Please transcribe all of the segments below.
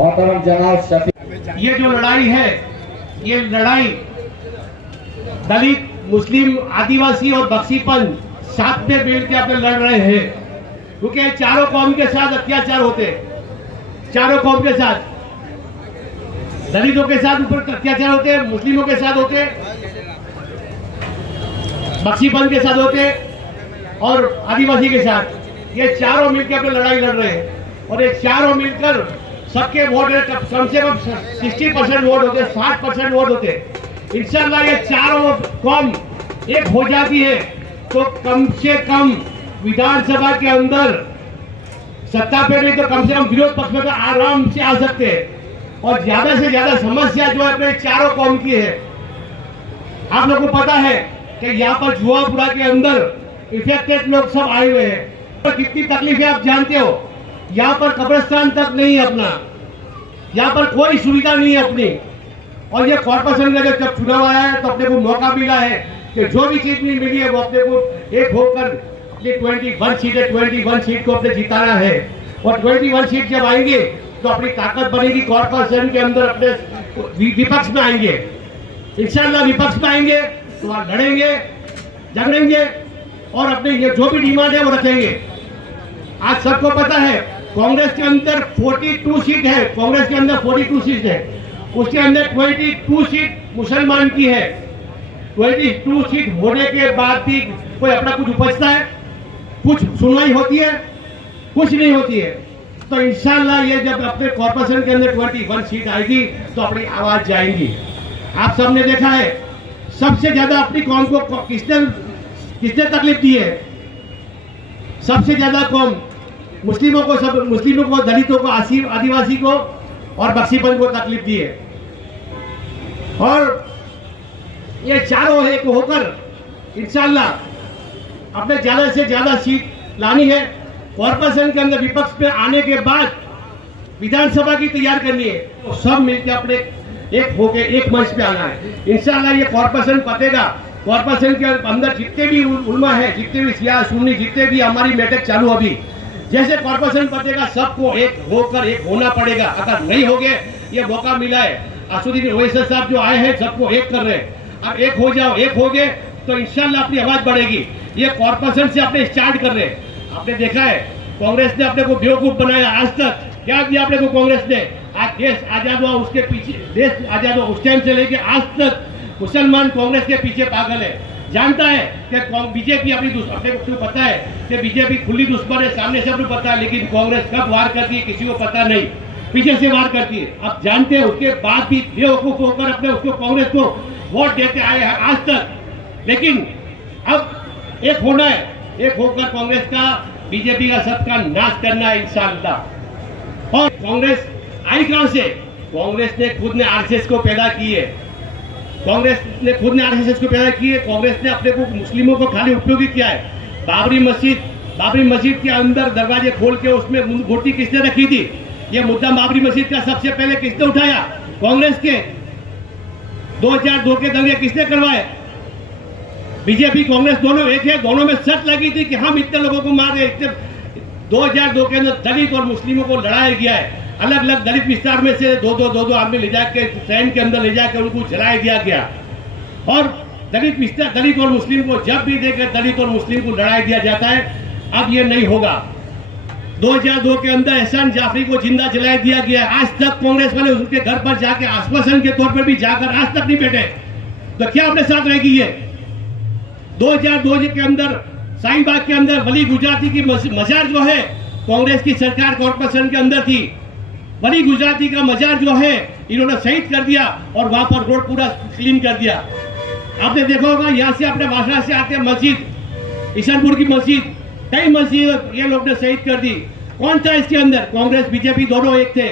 मोहतरम जनाब शफी। ये जो लड़ाई है, ये लड़ाई दलित, मुस्लिम, आदिवासी और बख्शीपन साथ में मिल के अपने लड़ रहे हैं, क्योंकि चारों कौम के साथ अत्याचार होते, चारों कौम के साथ, दलितों के साथ ऊपर अत्याचार होते, मुस्लिमों के साथ होते, बख्शीपन के साथ होते और आदिवासी के साथ। ये चारों मिलकर अपनी लड़ाई लड़ रहे हैं और ये चारों मिलकर सबके वोट कम से कम 60% वोट होते, 60% वोट होते। इंशाल्लाह ये चारों कौम एक हो जाती है तो कम से कम विधानसभा के अंदर सत्ता पे नहीं तो कम से कम विरोध पक्ष में तो आराम से आ सकते हैं। और ज्यादा से ज्यादा समस्या जो है अपने चारों कौम की है। आप लोगों को पता है कि यहाँ पर जुआपुरा के अंदर इफेक्टेड लोग सब आए हुए हैं और कितनी तकलीफें आप जानते हो। यहाँ पर कब्रिस्तान तक नहीं है अपना, यहाँ पर कोई सुविधा नहीं है अपनी। और ये कॉर्पोरेशन का जब चुनाव आया है तो अपने को मौका मिला है कि जो भी चीज नहीं मिली है वो अपने को एक होकर अपनी 21 सीट है, 21 सीट को अपने जिताना है। और 21 सीट जब आएंगे तो अपनी ताकत बनेगी, कॉर्पोरेशन के अंदर अपने विपक्ष में आएंगे, इंशाल्लाह विपक्ष में आएंगे तो वहां लड़ेंगे, झगड़ेंगे और अपने ये जो भी डिमांड है वो रखेंगे। आज सबको पता है कांग्रेस के अंदर 42 सीट है, कांग्रेस के अंदर 42 सीट है, उसके अंदर 22 सीट मुसलमान की है। 22 सीट होने के बाद भी कोई अपना कुछ उपजता है, कुछ सुनवाई होती है, कुछ नहीं होती है। तो इंशाल्लाह ये जब अपने कॉर्पोरेशन के अंदर 21 सीट आएगी तो अपनी आवाज जाएंगी। आप सबने देखा है सबसे ज्यादा अपनी कौम को किसने तकलीफ दी है? सबसे ज्यादा कौम मुस्लिमों को, सब मुस्लिमों को, दलितों को, आदिवासी को और बख्शीपन को तकलीफ दी है। और ये चारों एक होकर इंशाल्लाह अपने ज्यादा से ज्यादा सीट लानी है। कॉर्पोरेशन के अंदर विपक्ष में आने के बाद विधानसभा की तैयार करनी है, तो सब मिलकर अपने एक होके एक मंच पे आना है। इंशाल्लाह ये कॉर्पोरेशन पतेगा। कॉर्पोरेशन के अंदर जितने भी उलमा है, जितने भी सियाह सुन्नी, जितने भी हमारी बैठक चालू अभी, जैसे कॉर्पोरेशन पतेगा सबको एक होकर एक होना पड़ेगा। अगर नहीं हो गए, ये मौका मिला है, असुद्दीन ओवैसी साहब जो आए हैं सबको एक कर रहे हैं। अब एक हो जाओ, एक हो गए तो इंशाल्लाह अपनी आवाज बढ़ेगी। ये कॉर्पोरेशन से अपने स्टार्ट कर रहे हैं। आपने देखा है कांग्रेस ने अपने को बेवकूफ बनाया, आज तक क्या दिया अपने को कांग्रेस ने? आज देश आजाद हुआ उसके पीछे, देश आजाद हुआ उस टाइम से लेके आज तक मुसलमान कांग्रेस के पीछे पागल है। जानता है कि बीजेपी अपने को पता है कि बीजेपी खुली दुश्मन है, सामने सब पता है, लेकिन कांग्रेस कब वार करती है किसी को पता नहीं, पीछे से वार करती है। अब जानते हैं, उसके बाद भी बेवकूफ होकर अपने उसको कांग्रेस को वोट देते आए हैं आज तक। लेकिन अब एक होना है, एक होकर कांग्रेस का, बीजेपी का सबका नाश करना है इंशाअल्लाह। और कांग्रेस आई कहां से? कांग्रेस ने खुद ने आरएसएस को पैदा की है, कांग्रेस ने खुद ने आरएसएस को पैदा की है। कांग्रेस ने अपने को मुस्लिमों को खाली उपयोगी किया है। बाबरी मस्जिद के अंदर दरवाजे खोल के उसमें मूर्ति किसने रखी थी? ये मुद्दा बाबरी मस्जिद का सबसे पहले किसने उठाया? कांग्रेस के। 2002 के दंगे किसने करवाए? बीजेपी कांग्रेस दोनों एक है, दोनों में शर्त लगी थी कि हम इतने लोगों को मार रहे। 2002 के अंदर दलित और मुस्लिमों को लड़ाया गया है। अलग अलग दलित विस्तार में से दो आदमी ले जाके ट्रेन के अंदर ले जाके उनको जलाया दिया गया। और दलित विस्तार, दलित और मुस्लिम को जब भी देखकर दलित और मुस्लिम को लड़ाया दिया जाता है। अब ये नहीं होगा। 2002 के अंदर एहसान जाफरी को जिंदा जलाया दिया गया। आज तक कांग्रेस वाले उनके घर पर जाके आश्वासन के तौर पर भी जाकर आज तक नहीं बैठे। तो क्या अपने साथ रहेगी ये? 2002 के अंदर शाहीबाग के अंदर वली गुजराती की मजार जो है, कांग्रेस की सरकार कॉर्पोरेशन के अंदर थी। वली गुजराती का मजार जो है इन्होंने शहीद कर दिया और वहां पर रोड पूरा क्लीन कर दिया। आपने देखा होगा यहाँ से अपने वासना से आते मस्जिद, ईशानपुर की मस्जिद, कई मस्जिद ये लोग ने शहीद कर दी। कौन था इसके अंदर? कांग्रेस बीजेपी दोनों एक थे।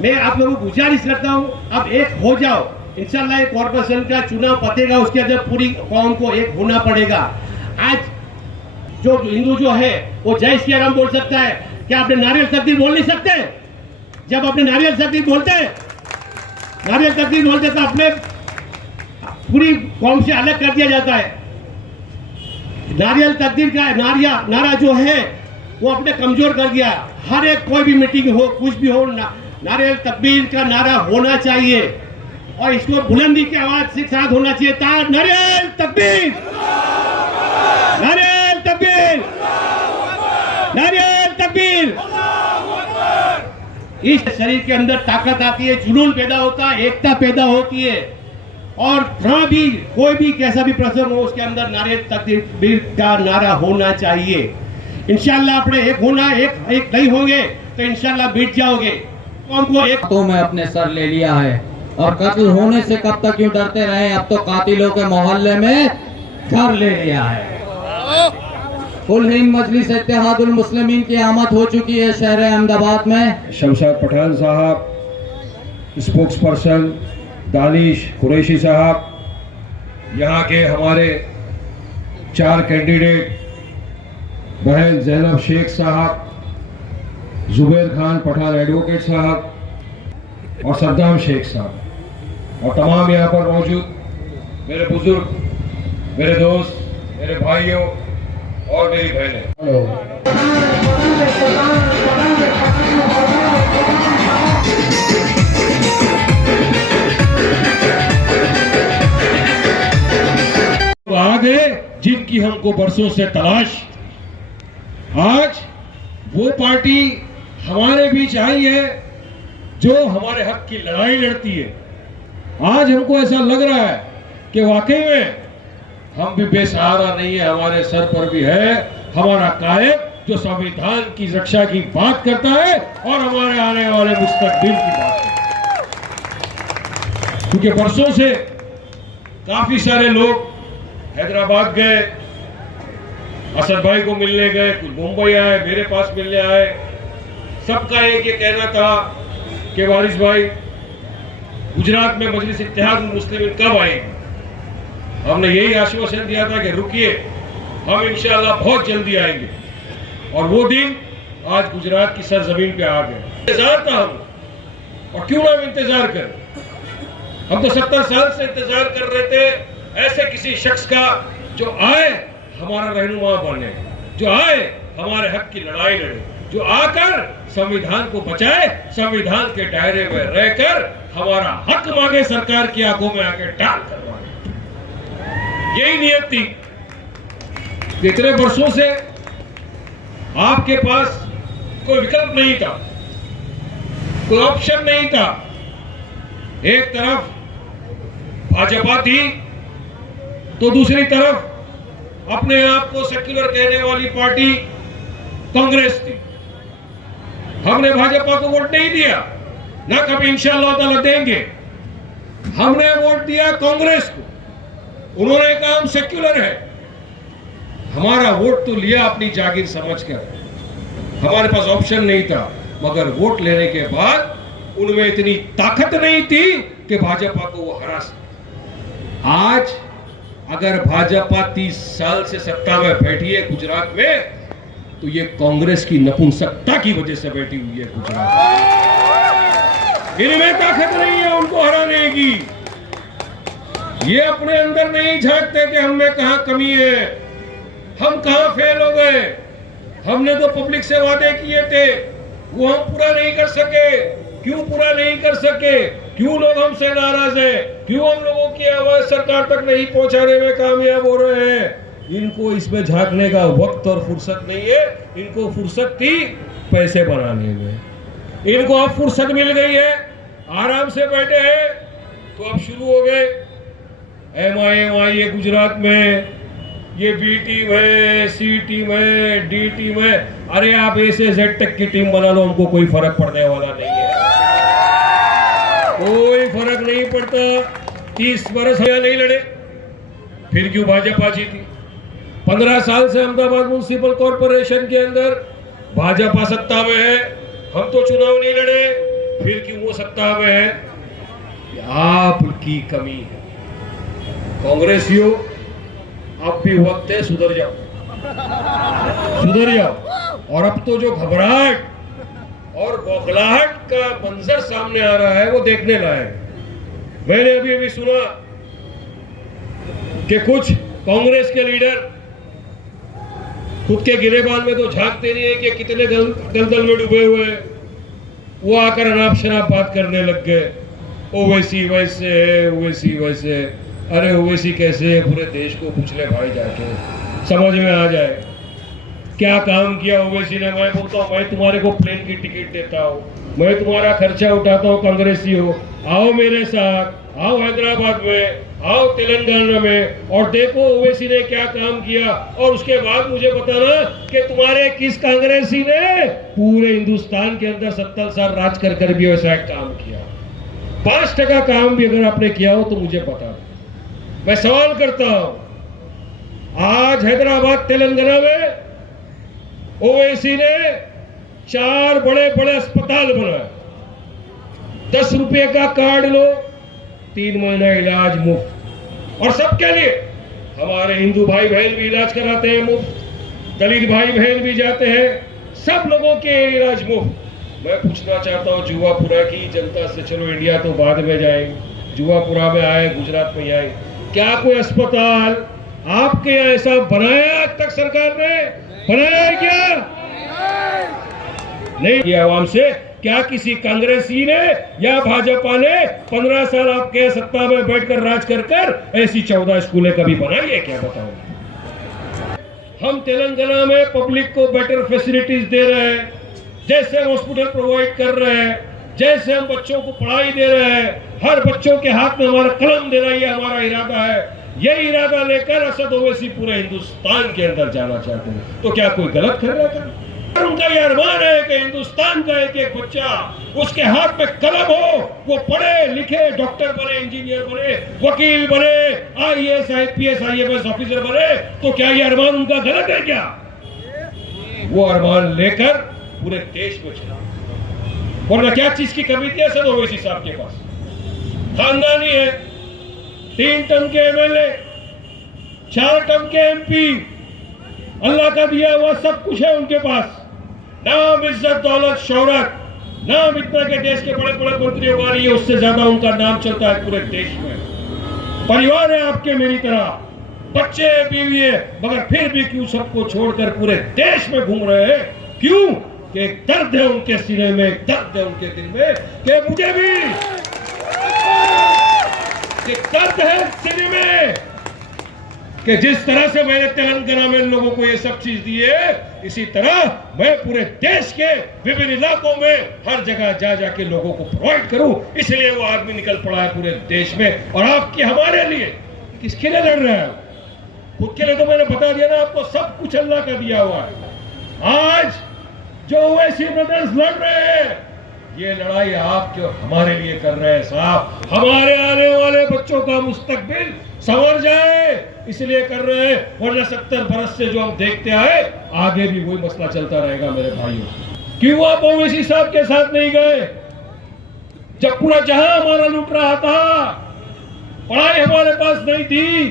मैं आप लोगों को गुजारिश करता हूँ, अब एक हो जाओ। इंशाल्लाह कॉर्पोरेशन का चुनाव पतेगा, उसके अंदर पूरी कौम को एक होना पड़ेगा। आज जो हिंदू जो है वो जय श्री राम बोल सकता है, क्या अपने नारियल तकदीर बोल नहीं सकते? जब अपने नारियल तकदीर बोलते तो अपने पूरी कौम से अलग कर दिया जाता है। नारियल तकदीर का नारा जो है वो अपने कमजोर कर दिया। हर एक कोई भी मीटिंग हो, कुछ भी हो, नारे तकबीर का नारा होना चाहिए और इसको बुलंदी की आवाज के साथ होना चाहिए। नारे तकबीर, नारे तकबीर, नारे तकबीर। इस शरीर के अंदर ताकत आती है, जुनून पैदा होता है, एकता पैदा होती है और जहां भी कोई भी कैसा भी प्रसंग हो उसके अंदर नारे तकबीर का नारा होना चाहिए। इंशाल्लाह अपने एक होना, एक नहीं होंगे तो इंशाल्लाह बीत जाओगे। हमको एक तो मैं अपने सर ले लिया है और कत्ल होने से कब तक क्यों डरते रहे, अब तो कातिलों के मोहल्ले में घर ले लिया है। कुल हिंद मजलिस इत्तेहादुल मुस्लिमीन की आमद हो चुकी है शहर अहमदाबाद में। शमशाद पठान साहब, स्पोक्स पर्सन दानिश कुरैशी साहब, यहाँ के हमारे 4 कैंडिडेट बहन जैनब शेख साहब, जुबैर खान पठान एडवोकेट साहब और सद्दाम शेख साहब और तमाम यहाँ पर मौजूद मेरे बुजुर्ग, मेरे दोस्त, मेरे भाइयों और मेरी बहनें। आ गए जिनकी हमको बरसों से तलाश, आज वो पार्टी हमारे बीच आई है जो हमारे हक की लड़ाई लड़ती है। आज हमको ऐसा लग रहा है कि वाकई में हम भी बेसहारा नहीं है, हमारे सर पर भी है हमारा कायद जो संविधान की रक्षा की बात करता है और हमारे आने वाले मुस्तकबिल की बात करता है। क्योंकि बरसों से काफी सारे लोग हैदराबाद गए, असद भाई को मिलने गए, कुछ मुंबई आए, मेरे पास मिलने आए। सबका एक ये कहना था कि वारिस भाई गुजरात में मजलिस इत्तेहाद मुस्लिमीन कब आएगी। हमने यही आश्वासन दिया था कि रुकिए, हम इंशाअल्लाह बहुत जल्दी आएंगे और वो दिन आज गुजरात की सरजमीन पे आ गए। इंतजार था हम, और क्यों ना हम इंतजार करें, हम तो 70 साल से इंतजार कर रहे थे ऐसे किसी शख्स का जो आए हमारा रहनुमा बने, जो आए हमारे हक की लड़ाई लड़े, जो आकर संविधान को बचाए, संविधान के दायरे में रहकर हमारा हक मांगे, सरकार की आंखों में आके डाल करवाए। यही नियत थी। इतने वर्षों से आपके पास कोई विकल्प नहीं था, कोई ऑप्शन नहीं था। एक तरफ भाजपा थी तो दूसरी तरफ अपने आप को सेक्युलर कहने वाली पार्टी कांग्रेस थी। हमने भाजपा को वोट नहीं दिया, ना कभी इंशाअल्लाह ताला देंगे। हमने वोट दिया कांग्रेस को। उन्होंने कहा हम सेक्युलर है। हमारा वोट तो लिया अपनी जागीर समझकर, हमारे पास ऑप्शन नहीं था। मगर वोट लेने के बाद उनमें इतनी ताकत नहीं थी कि भाजपा को वो हरा सके। आज अगर भाजपा 30 साल से सत्ता में बैठी है गुजरात में, तो ये कांग्रेस की नपुंसकता की वजह से बैठी हुई है गुजरात में। इनमें ताकत नहीं है उनको हराने की। ये अपने अंदर नहीं झांकते कि हम में कहां कमी है, हम कहां फेल हो गए। हमने तो पब्लिक से वादे किए थे, वो हम पूरा नहीं कर सके। क्यों पूरा नहीं कर सके? क्यों लोग हमसे नाराज है? क्यों हम लोगों की आवाज सरकार तक नहीं पहुंचाने में कामयाब हो रहे हैं? इनको इसमें झांकने का वक्त और फुर्सत नहीं है। इनको फुर्सत थी पैसे बनाने में। इनको अब फुर्सत मिल गई है, आराम से बैठे हैं। तो अब शुरू हो गए MIM आई है गुजरात में, ये B टीम है, C टीम है, D टीम है। अरे आप A से Z तक की टीम बना लो, हमको कोई फर्क पड़ने वाला नहीं है। कोई फर्क नहीं पड़ता। 30 बरस नहीं लड़े, फिर क्यों भाजपा जीती? 15 साल से अहमदाबाद म्युनिसिपल कॉर्पोरेशन के अंदर भाजपा सत्ता में है, हम तो चुनाव नहीं लड़े, फिर क्यों वो सत्ता में है? आपकी कमी है। कांग्रेसियों, अब भी वक्त है, सुधर जाओ, सुधर जाओ। और अब तो जो घबराहट और बौखलाहट का मंजर सामने आ रहा है वो देखने लायक। मैंने अभी सुना कि कुछ कांग्रेस के लीडर खुद के गिरेबान में तो झांकते नहीं है कि कितने दलदल में डूबे हुए हैं। वो आकर अनाप शनाप बात करने लग गए, ओवैसी वैसे है, ओवैसी वैसे है। अरे ओवैसी कैसे है, पूरे देश को पूछ ले भाई, जाके समझ में आ जाए क्या काम किया ओवैसी ने। मैं बोलता हूँ मैं तुम्हारे को प्लेन की टिकट देता हूँ, मैं तुम्हारा खर्चा उठाता हूँ, कांग्रेसी हो, आओ मेरे साथ, आओ हैदराबाद में, आओ तेलंगाना में, और देखो ओवैसी ने क्या काम किया। और उसके बाद मुझे बताना कि तुम्हारे किस कांग्रेसी ने पूरे हिंदुस्तान के अंदर 70 साल राज कर भी वैसा काम किया। 5% काम भी अगर आपने किया हो तो मुझे बता दो। मैं सवाल करता हूं, आज हैदराबाद तेलंगाना में ओवैसी ने 4 बड़े बड़े अस्पताल बनाए, 10 रुपए का कार्ड लो, 3 महीना इलाज मुफ्त, और सबके लिए। हमारे हिंदू भाई बहन भी इलाज कराते हैं मुफ्त, दलित भाई बहन भी जाते हैं, सब लोगों के इलाज मुफ्त। मैं पूछना चाहता हूँ जुवापुरा की जनता से, चलो इंडिया तो बाद में जाएंगे, जुवापुरा में आए, गुजरात में आए, क्या कोई अस्पताल आपके यहाँ ऐसा बनाया आज तक सरकार ने? बनाया है क्या? नहीं किया आवाम से। क्या किसी कांग्रेसी ने या भाजपा ने 15 साल आपके सत्ता में बैठकर राज कर ऐसी 14 स्कूलें कभी बनाई है क्या? बताओ। हम तेलंगाना में पब्लिक को बेटर फैसिलिटीज दे रहे हैं, जैसे हॉस्पिटल प्रोवाइड कर रहे हैं, जैसे हम बच्चों को पढ़ाई दे रहे हैं, हर बच्चों के हाथ में हमारा कलम देना, ये हमारा इरादा है। ये इरादा लेकर असद ओवैसी पूरे हिंदुस्तान के अंदर जाना चाहते हैं, तो क्या कोई गलत कर रहा था? उनका ये अरमान है कि हिंदुस्तान का एक एक बच्चा, उसके हाथ में कलम हो, वो पढ़े लिखे, डॉक्टर बने, इंजीनियर बने, वकील बने, IAS IPS IFS ऑफिसर बने। तो क्या ये अरमान उनका गलत है क्या? वो अरमान लेकर पूरे देश में चला। वरना क्या चीज की कमी थी असद ओवैसी साहब के पास? खानदानी है, 3 टर्म के MLA, 4 टर्म के MP, अल्लाह का दिया हुआ सब कुछ है उनके पास। नाम, इज्जत, दौलत, शोहरत, नाम इतना के देश के बड़े बड़े मंत्रियों का नहीं है, उससे ज्यादा उनका नाम चलता है पूरे देश में। परिवार है आपके मेरी तरह, बच्चे बीवी है, मगर फिर भी क्यों सबको छोड़कर पूरे देश में घूम रहे हैं? क्यों? कि एक दर्द है उनके सीने में, एक दर्द है उनके दिल में, कि मुझे भी दर्द है सीने में, कि जिस तरह से मैंने तेलंगाना में लोगों को ये सब चीज दी है, इसी तरह मैं पूरे देश के विभिन्न इलाकों में हर जगह जा जाके लोगों को प्रोवाइड करूं। इसलिए वो आदमी निकल पड़ा है पूरे देश में। और आपके हमारे लिए किसके लिए लड़ रहे हैं? खुद के लिए तो मैंने बता दिया ना आपको, सब कुछ अल्लाह का दिया हुआ है। आज जो ओवैसी ब्रदर्स लड़ रहे हैं, ये लड़ाई आप जो हमारे लिए कर रहे हैं साहब, हमारे आने वाले बच्चों का मुस्तकबिल संवर जाए इसलिए कर रहे हैं। वरना 70 बरस से जो हम देखते आए, आगे भी वही मसला चलता रहेगा मेरे भाइयों। क्यों आप ओवैसी साहब के साथ नहीं गए जब पूरा जहां हमारा लूट रहा था? पढ़ाई हमारे पास नहीं थी,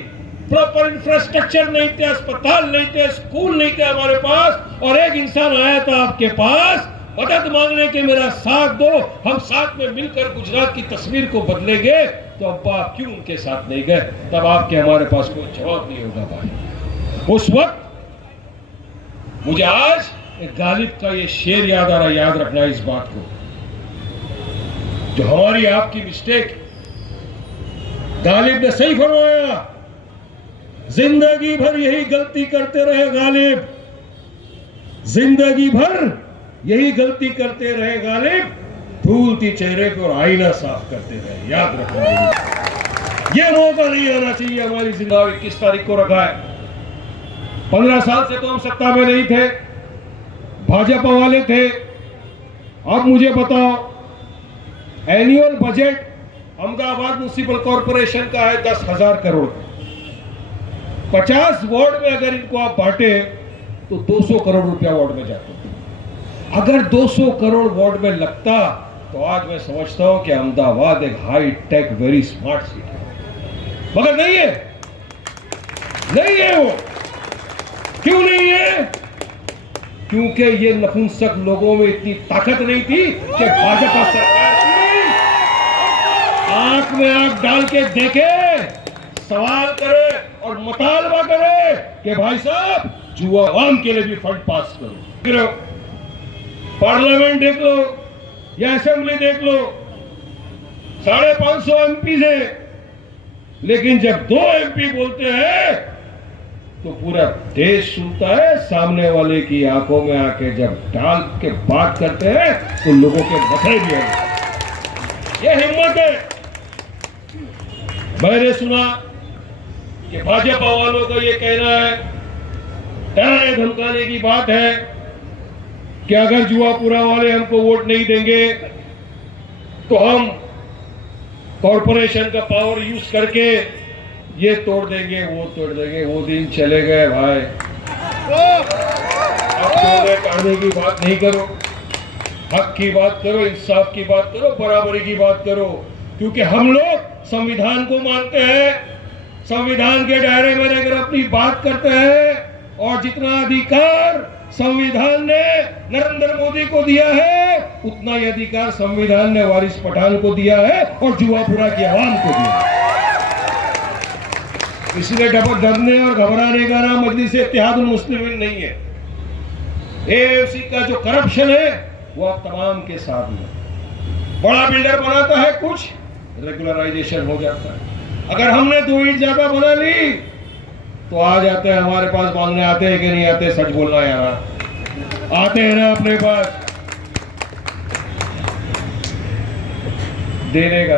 प्रॉपर इंफ्रास्ट्रक्चर नहीं थे, अस्पताल नहीं थे, स्कूल नहीं थे हमारे पास, और एक इंसान आया था आपके पास मदद मांगने के, मेरा साथ दो, हम साथ में मिलकर गुजरात की तस्वीर को बदलेंगे। तो अब्बा आप क्यों उनके साथ नहीं गए? तब आपके हमारे पास कोई जवाब नहीं होगा भाई। उस वक्त मुझे आज एक गालिब का ये शेर याद आ रहा है, याद रखना इस बात को, जो हमारी आपकी मिस्टेक। गालिब ने सही फरमाया, जिंदगी भर यही गलती करते रहे गालिब, जिंदगी भर यही गलती करते रहे गालिब, धूलती चेहरे को आईना साफ करते रहे। याद रखना, ये मौका नहीं आना चाहिए हमारी जिंदगी। 21 तारीख को रखा है। 15 साल से तो हम सत्ता में नहीं थे, भाजपा वाले थे। अब मुझे बताओ, annual budget Ahmedabad municipal corporation का है 10,000 करोड़। 50 वार्ड में अगर इनको आप बांटे तो 200 करोड़ रुपया वार्ड में जाते। अगर 200 करोड़ वार्ड में लगता तो आज मैं समझता हूं कि अहमदाबाद एक high tech very smart city है, मगर नहीं है, नहीं है वो। क्यों नहीं है? क्योंकि ये नपुंसक लोगों में इतनी ताकत नहीं थी कि भाजपा सरकार की आंख में आंख डाल के देखे, सवाल करे और मुतालबा करे कि भाई साहब युवा आवाम के लिए भी फंड पास करो। पार्लियामेंट देख लो, या असेंबली देख लो, 550 एमपी है, लेकिन जब 2 एमपी बोलते हैं तो पूरा देश सुनता है। सामने वाले की आंखों में आके जब डाल के बात करते हैं तो लोगों के मथे भी है। ये हिम्मत है। मैंने सुना कि भाजपा वालों का ये कहना है, डराने धमकाने की बात है कि अगर जुआपुरा वाले हमको वोट नहीं देंगे तो हम कॉरपोरेशन का पावर यूज करके ये तोड़ देंगे, वो तोड़ देंगे। वो दिन चले गए भाई। अब तोड़ने काटने की बात नहीं करो, हक की बात करो, इंसाफ की बात करो, बराबरी की बात करो, क्योंकि हम लोग संविधान को मानते हैं। संविधान के दायरे में रहकर अपनी बात करते हैं और जितना अधिकार संविधान ने नरेंद्र मोदी को दिया है उतना ही अधिकार संविधान ने वारिस पठान को दिया है और जुआपुरा की आवाम को दिया है। इसलिए डरने और घबराने का नाम मजलिस इत्तेहादुल मुस्लिमीन नहीं है। एएफसी का जो करप्शन है वो आप तमाम के साथ में। बड़ा बिल्डर बनाता है, कुछ रेगुलराइजेशन हो जाता है। अगर हमने 2 ईंट ज्यादा बना ली तो आ जाते हैं हमारे पास मांगने। आते हैं कि नहीं आते? सच बोलना यार, आते हैं ना अपने पास। देने का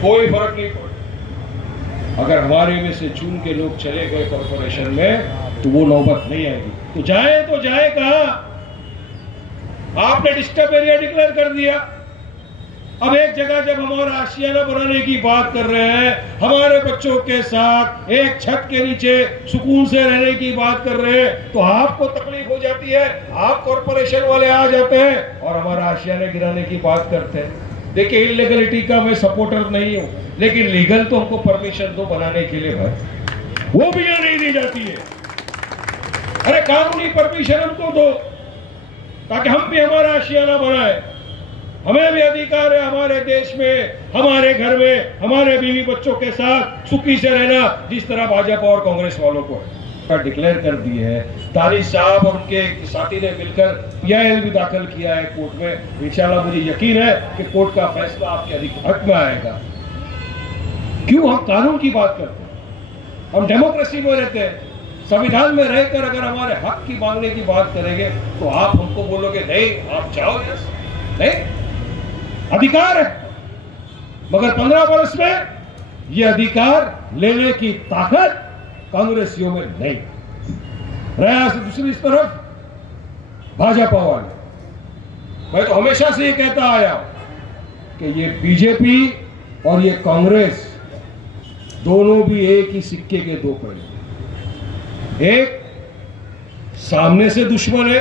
कोई फर्क नहीं पड़ता। अगर हमारे में से चुन के लोग चले गए कॉर्पोरेशन में तो वो नौबत नहीं आएगी। तो जाए कहां? आपने डिस्टर्ब एरिया डिक्लेयर कर दिया। अब एक जगह जब हमारा आशियाना बनाने की बात कर रहे हैं, हमारे बच्चों के साथ एक छत के नीचे सुकून से रहने की बात कर रहे हैं, तो आपको तकलीफ हो जाती है। आप कॉर्पोरेशन वाले आ जाते हैं और हमारा आशियाना गिराने की बात करते हैं। देखिए, इलीगलिटी का मैं सपोर्टर नहीं हूं, लेकिन लीगल तो हमको परमिशन दो बनाने के लिए भाई, वो भी यहां नहीं दी जाती है। अरे कानूनी परमिशन हमको दो ताकि हम भी हमारा आशियाना बनाए। हमें भी अधिकार है हमारे देश में, हमारे घर में, हमारे बीवी बच्चों के साथ सुखी से रहना, जिस तरह भाजपा और कांग्रेस वालों को डिक्लेयर कर दी है। तारिक साहब और उनके साथी ने मिलकर पीआईएल भी दाखिल किया है कोर्ट में। इंशाल्लाह मुझे यकीन है कि कोर्ट का फैसला आपके अधिक हक में आएगा। क्यों हम कानून की बात करते हैं? हम डेमोक्रेसी में रहते हैं। संविधान में रहकर अगर हमारे हक की मांगने की बात करेंगे तो आप हमको बोलोगे नहीं, आप जाओ। यस, नहीं, अधिकार है, मगर 15 वर्ष में यह अधिकार लेने की ताकत कांग्रेसियों में नहीं। रहा से दूसरी तरफ भाजपा वाले, मैं तो हमेशा से ये कहता आया कि ये बीजेपी और ये कांग्रेस दोनों भी एक ही सिक्के के 2 पहलू। एक सामने से दुश्मन है,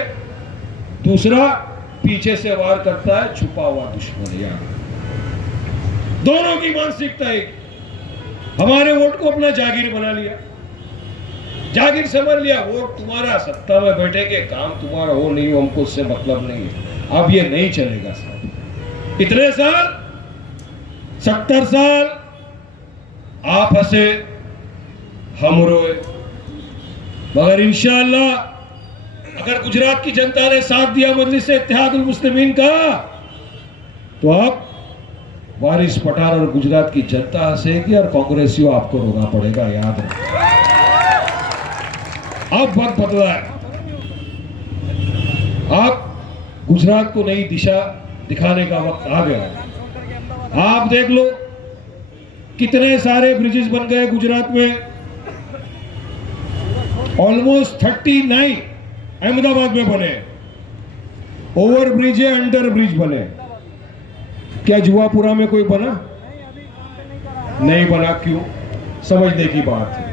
दूसरा पीछे से वार करता है, छुपा हुआ दुश्मन है। दोनों की मानसिकता एक। हमारे वोट को अपना जागीर बना लिया, जागीर समझ लिया। वोट तुम्हारा, सत्ता में बैठेंगे, काम तुम्हारा हो नहीं हो हमको उससे मतलब नहीं है। अब ये नहीं चलेगा साहब। इतने साल, 70 साल आप हंसे, हम रोए, मगर इंशाअल्लाह अगर गुजरात की जनता ने साथ दिया मजलिस इत्तेहादुल मुस्लिमीन का, तो अब वारिस पठान और गुजरात की जनता हंसेगी और कांग्रेसियों आपको रोना पड़ेगा। याद रखो, अब वक्त बदला है। आप गुजरात को नई दिशा दिखाने का वक्त आ गया है। आप देख लो कितने सारे ब्रिजेस बन गए गुजरात में। ऑलमोस्ट 39 अहमदाबाद में बने, ओवर ब्रिज है, अंडर ब्रिज बने। क्या जुआपुरा में कोई बना? नहीं बना। क्यों? समझने की बात है।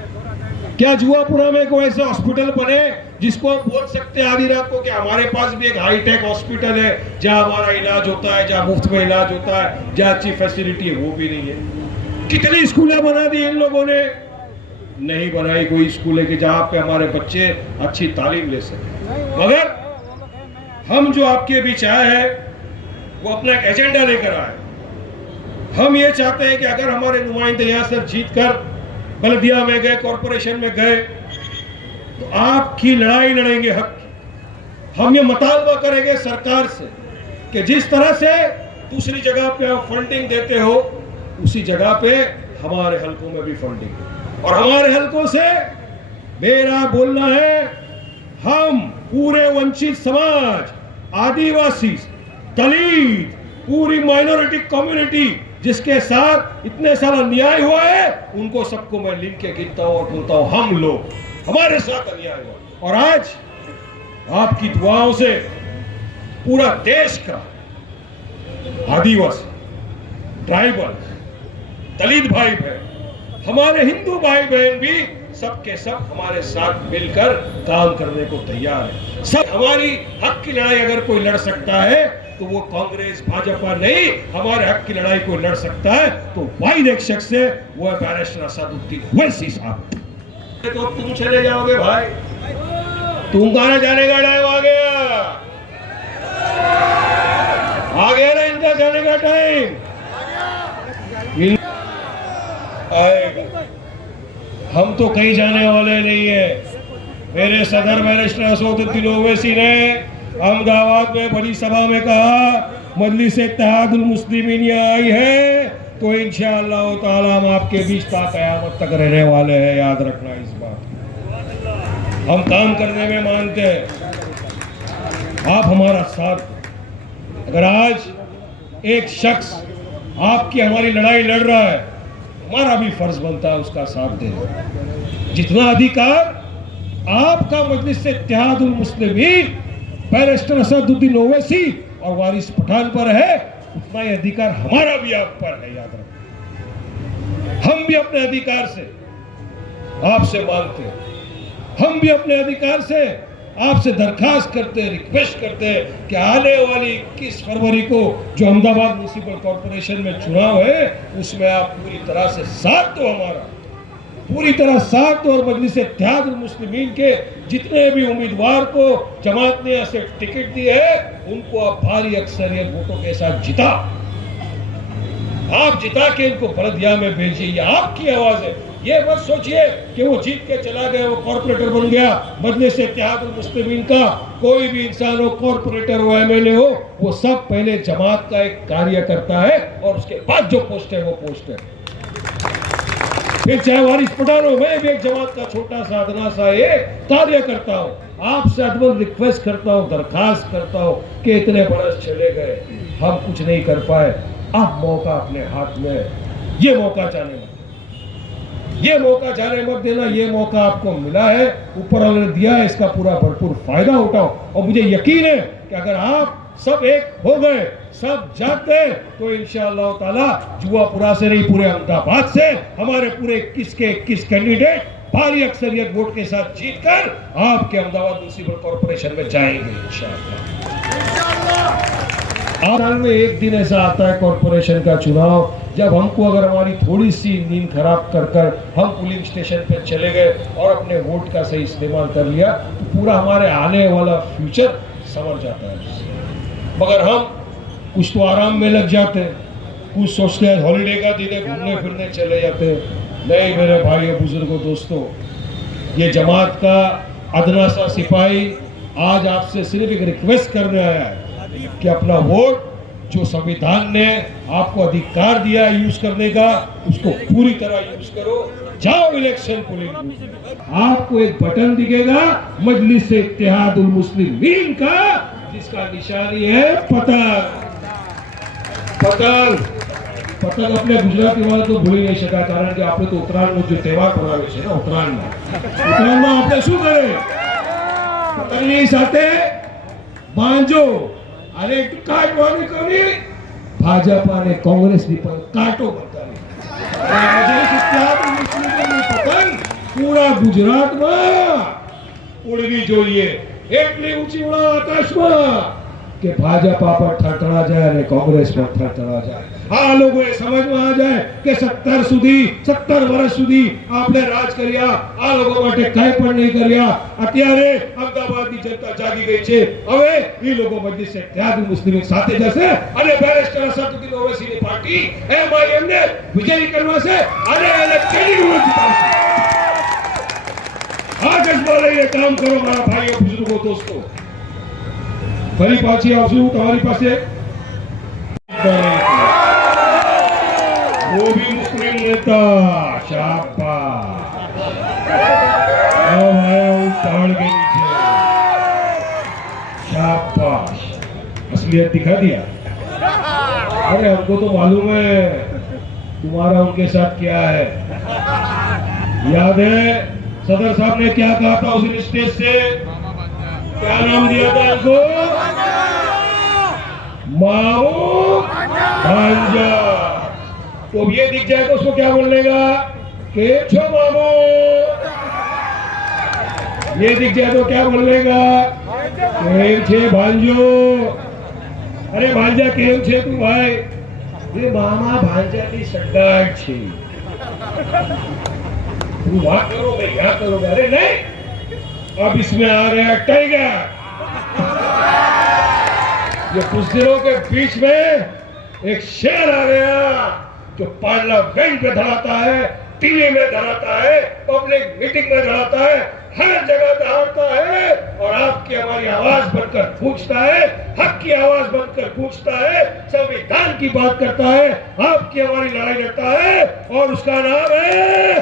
क्या जुआपुरा में कोई ऐसा हॉस्पिटल बने जिसको आप बोल सकते हैं आधी रात को कि हमारे पास भी एक हाईटेक हॉस्पिटल है जहां हमारा इलाज होता है, जहां मुफ्त में इलाज होता है, जहां अच्छी फैसिलिटी है? वो भी नहीं है। कितनी स्कूलें बना दी इन लोगों ने? नहीं बनाई कोई स्कूल है जहां पे हमारे बच्चे अच्छी तालीम ले सके। मगर हम जो आपके बीच आए हैं वो अपना एक एजेंडा लेकर आए। हम ये चाहते हैं कि अगर हमारे नुमाइंदे यहां से जीत कर बल्दिया में गए, कॉर्पोरेशन में गए, तो आपकी लड़ाई लड़ेंगे हक की। हम ये मुतालबा करेंगे सरकार से कि जिस तरह से दूसरी जगह पे आप फंडिंग देते हो, उसी जगह पे हमारे हलकों में भी फंडिंग है। और हमारे हलकों से मेरा बोलना है, हम पूरे वंचित समाज, आदिवासी, दलित, पूरी माइनॉरिटी कम्युनिटी जिसके साथ इतने सारा अन्याय हुआ है, उनको सबको मैं लिख के गिनता हूं और बोलता हूं, हम लोग, हमारे साथ अन्याय हुआ। और आज आपकी दुआओं से पूरा देश का आदिवासी, ट्राइबल, दलित भाई बहन, हमारे हिंदू भाई बहन भी सबके सब हमारे साथ मिलकर काम करने को तैयार है। सब हमारी हक की लड़ाई अगर कोई लड़ सकता है तो वो कांग्रेस भाजपा नहीं, हमारे हक की लड़ाई कोई लड़ सकता है तो वाहिद एक शख्स है, वो है बैरिस्टर असदुद्दीन ओवैसी साहब। तो तुम चले जाओगे भाई, तुम कहां जाने का टाइम आ गया ना इनका जाने का टाइम आएगा। हम तो कहीं जाने वाले नहीं है। मेरे सदर बैरिस्टर असदुद्दीन ओवैसी ने अहमदाबाद में बड़ी सभा में कहा, मजलिस इत्तेहादुल मुस्लिमीन यहाँ आई है तो इंशाअल्लाह ताला हम आपके बीच ता कयामत तक रहने वाले हैं। याद रखना इस बात, हम काम करने में मानते हैं, आप हमारा साथ। अगर आज एक शख्स आपकी हमारी लड़ाई लड़ रहा है, हमारा भी फर्ज बनता है उसका साथ देना। जितना अधिकार आपका मजलिस इत्तेहादुल मुस्लिमीन बैरिस्टर असदुद्दीन ओवैसी और वारिस पठान पर है, उतना ही अधिकार हमारा भी आप पर है। याद रखो, हम भी अपने अधिकार से आपसे मांगते हैं, हम भी अपने अधिकार से आपसे दरखास्त करते हैं, रिक्वेस्ट करते हैं कि आने वाली 21 फरवरी को जो अहमदाबाद म्युनिसिपल कॉर्पोरेशन में चुनाव है, उसमें आप पूरी तरह से साथ दो, हमारा पूरी तरह साथ दो। और मजलिस इत्तेहादुल मुस्लिमीन के जितने भी उम्मीदवार को जमात ने ऐसे टिकट दिए है, उनको आप भारी अक्सरियत वोटों के साथ जिता, आप जिता के इनको बलदिया में भेजिए। ये आपकी आवाज है। ये मत सोचिए कि वो जीत के चला गया, वो कॉर्पोरेटर बन गया। मजलिस इत्तेहादुल मुस्लिमीन का कोई भी इंसान हो, कॉर्पोरेटर हो, एमएलए हो, वो सब पहले जमात का एक कार्य करता है और उसके बाद जो पोस्ट है वो पोस्ट है। फिर चाहे वारिस पठान हो, मैं भी एक जमात का छोटा सा अदना सा एक कार्य करता हूँ। आपसे अदब रिक्वेस्ट करता हूँ, दरखास्त करता हूँ कि इतने बरस चले गए, हम कुछ नहीं कर पाए, अब मौका अपने हाथ में है। ये मौका जाने मत, ये मौका जाने मत देना। ये मौका आपको मिला है, ऊपर वाले ने दिया है, इसका पूरा भरपूर फायदा उठाओ। और मुझे यकीन है कि अगर आप सब एक हो गए, सब जाग गए, तो इंशाअल्लाह ताला जुआपुरा से नहीं, पूरे अहमदाबाद से हमारे पूरे 21 के 21 कैंडिडेट भारी अक्सरियत वोट के साथ जीतकर आपके अहमदाबाद म्युनिसिपल कॉर्पोरेशन में जाएंगे इंशाअल्लाह। साल में एक दिन ऐसा आता है कॉर्पोरेशन का चुनाव, जब हमको अगर हमारी थोड़ी सी नींद खराब कर हम पोलिंग स्टेशन पे चले गए और अपने वोट का सही इस्तेमाल कर लिया, तो पूरा हमारे आने वाला फ्यूचर संवर जाता है। मगर हम कुछ तो आराम में लग जाते हैं, कुछ सोचते हैं हॉलीडे का दिन है, घूमने फिरने चले जाते हैं। नहीं मेरे भाइयों, बुजुर्गों, दोस्तों, ये जमात का अदना सा सिपाही आज आपसे सिर्फ एक रिक्वेस्ट करने आया है कि अपना वोट जो संविधान ने आपको अधिकार दिया यूज करने का, उसको पूरी तरह यूज करो। जाओ इलेक्शन पोलिंग बूथ, आपको एक बटन दिखेगा मजलिस इत्तेहादुल मुस्लिमीन का, जिसका निशानी है पतंग। पतंग पतंग अपने गुजराती वाले तो भूल नहीं सका, कारण कि आपने तो उत्तरायण में जो त्योहार मनावे છે ને, ઉત્તરાયણમાં આપણે શું કરે, પતંગની સાથે બાંજો અને કાટવાની કરી ભાજપા અને કોંગ્રેસની પર કાંટો બતાવી પતંગ પૂરા ગુજરાતમાં ઉડવી જોઈએ, એટલી ઊંચી ઉડાવો આકાશમાં કે ભાજપા પર થરથરા જાય અને કોંગ્રેસ પર થરથરા જાય। આ લોકોએ સમજમાં આ જાય કે 70 વર્ષ સુધી આપણે રાજ કર્યા, આ લોકો માટે કંઈ પણ નહીં કર્યા। અત્યારે અમદાવાદની જનતા જાગી ગઈ છે, હવે એ લોકો મજલિસ ઇત્तेहादुल मुस्लिमीन સાથે જશે અને બેરિસ્ટર અસદુદ્દીન ઓવૈસીની પાર્ટી એમઆઈએમ ને વિજયી કરવાશે અને એને કેન્ડિડેટ જીતાડશે। આ જજ્બા લઈને કામ કરો મારા ભાઈઓ, બુजुर्गों, दोस्तों। ફરી પાછી આવશું તમારી પાસે वो भी मुस्लिम नेता। शाबाश। अब आया हूं पहाड़ के नीचे। शाबाश, असलियत दिखा दिया। अरे हमको तो मालूम है तुम्हारा उनके साथ क्या है। याद है सदर साहब ने क्या कहा था उस स्टेज से? क्या नाम दिया था इनको? मामू भांजा। तो अब ये दिख जाए तो उसको क्या बोलेगा? के छो मामू। ये दिख जाए तो क्या बोलेगा? केम छे भांजो। अरे भांजा केम छे तू भाई? ये मामा भांजा की सड्डाट छे। तुम वहां करोगे यहाँ करोगे? अरे नहीं, अब इसमें आ गया टाइगर। ये कुछ दिनों के बीच में एक शेर आ गया जो पार्लियामेंट में धड़ाता है, टीवी में धड़ाता है, पब्लिक मीटिंग में धड़ाता है, हर जगह दहाड़ता है और आपकी हमारी आवाज बनकर पूछता है, हक की आवाज बनकर पूछता है, संविधान की बात करता है, आपकी हमारी लड़ाई लड़ता है और उसका नाम है